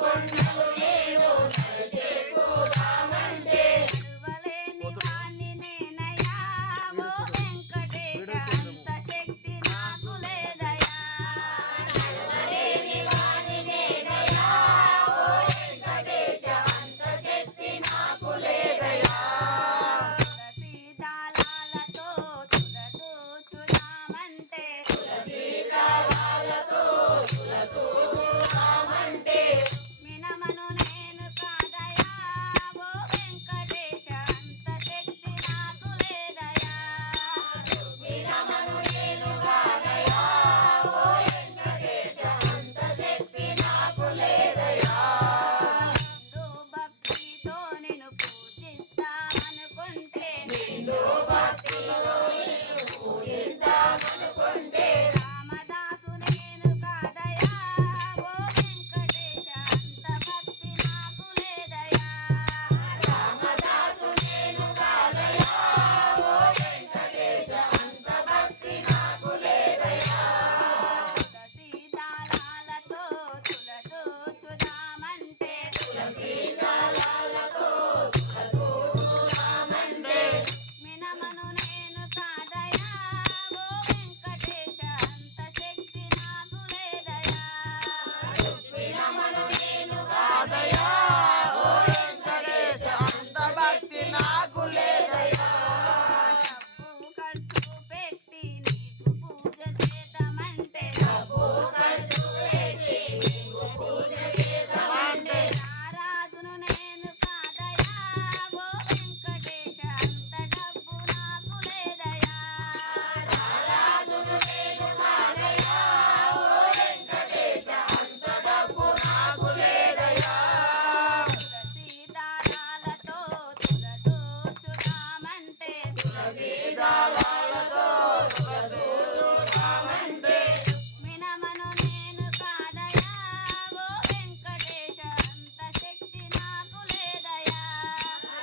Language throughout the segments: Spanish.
闺。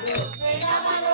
Venga,